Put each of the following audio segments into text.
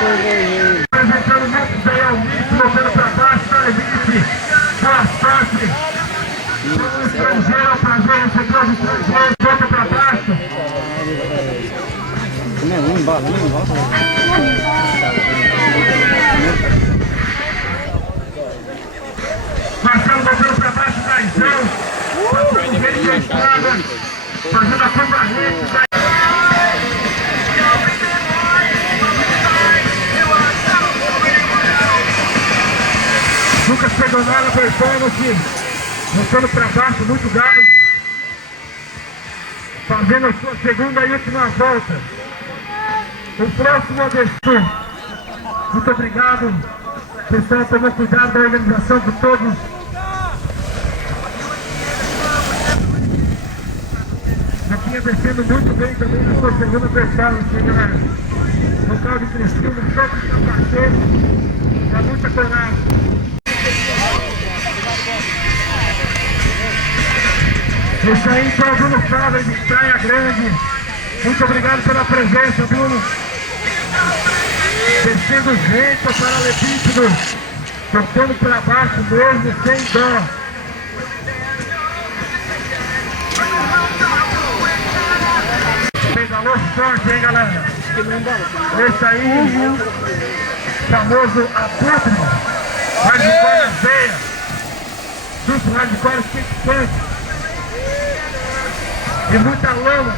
Apresentando muito bem ao Nick, voltando pra baixo, tá, Nick? Boa sorte. O estrangeiro, é um prazer receber os estrangeiros, volta pra baixo. Marcelo voltando pra baixo, Caizão. Passando o meio da estrada, fazendo a curva reta. Lucas Pedonala, performance, voltando para baixo, muito gás, fazendo a sua segunda e última volta. O próximo adestro. Muito obrigado, pessoal, tomou cuidado da organização de todos. Aqui descendo muito bem também na sua segunda performance, galera. Local de Cristina, choque de capacete, é muita coragem. Isso aí, então, Bruno Fábio de Praia Grande. Muito obrigado pela presença, Bruno. Descendo gente para Lepípido, tocando para baixo mesmo, sem dó. Pedalou forte, hein, galera? Esse aí, famoso abutre, hardcore na veia, super hardcore kickpunk. E muita lama,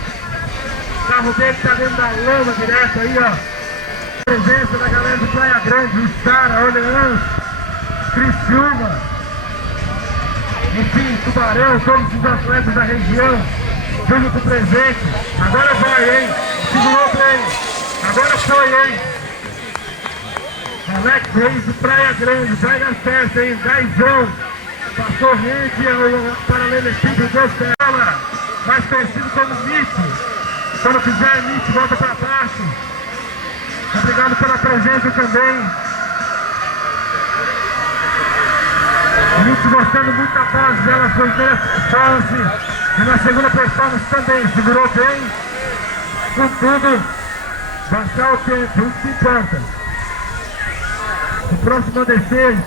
o carro dele tá dentro da lama direto aí, ó. Presença da galera de Praia Grande, Sara, Orleans, Criciúma, enfim, Tubarão, todos os atletas da região, tudo com presente. Agora vai, hein? Segurou bem, agora foi, hein? Alex Reis de Praia Grande, vai dar certo, hein? Gaizão, passou rede, paralelepípedo, deu certo. Mais conhecido como Nietzsche. Quando fizer Nietzsche, volta para baixo. Obrigado pela presença também. Nietzsche mostrando muita paz dela, foi interessante. E na segunda performance também, segurou bem. Com tudo, baixar o tempo, isso que importa. O próximo a descer.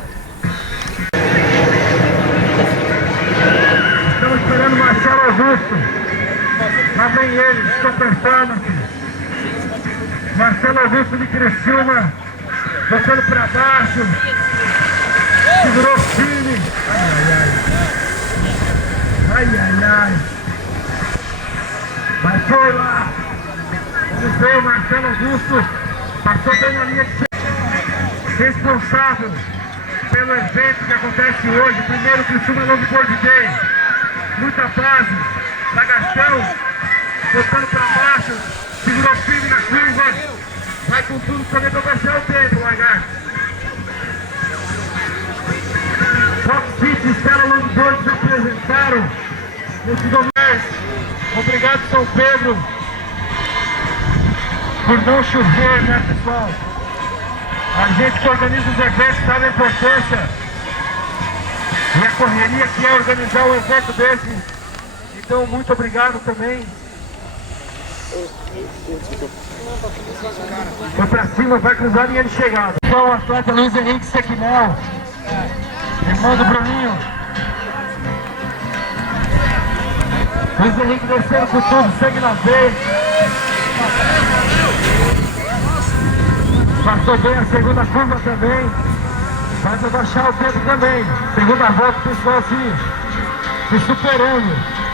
Estamos esperando Marcelo Augusto. Lá vem ele, com performance. Marcelo Augusto de Criciúma, voltando para baixo. Segurou firme. Ai. Mas foi lá. Vamos ver o Marcelo Augusto. Passou bem na linha de chegada. Responsável pelo evento que acontece hoje. Primeiro Criciúma Long Board Day. Muita paz, Lagastão, voltando para baixo, segurou firme na curva, vai com tudo também para baixar o tempo, Lagarto. Fox City e Stella Longboard se apresentaram nesse momento. Obrigado, São Pedro, por não chover, né, pessoal? A gente que organiza os eventos sabe a importância. E a correria que é organizar um evento desse. Então, muito obrigado também. Foi pra cima, vai cruzar a linha de chegada. Então, o atleta Luiz Henrique Sequinel, irmão do Bruninho. Luiz Henrique descendo com tudo, segue na veia. Passou bem a segunda curva também. Vai abaixar o tempo também. Segunda volta, o pessoal se superando.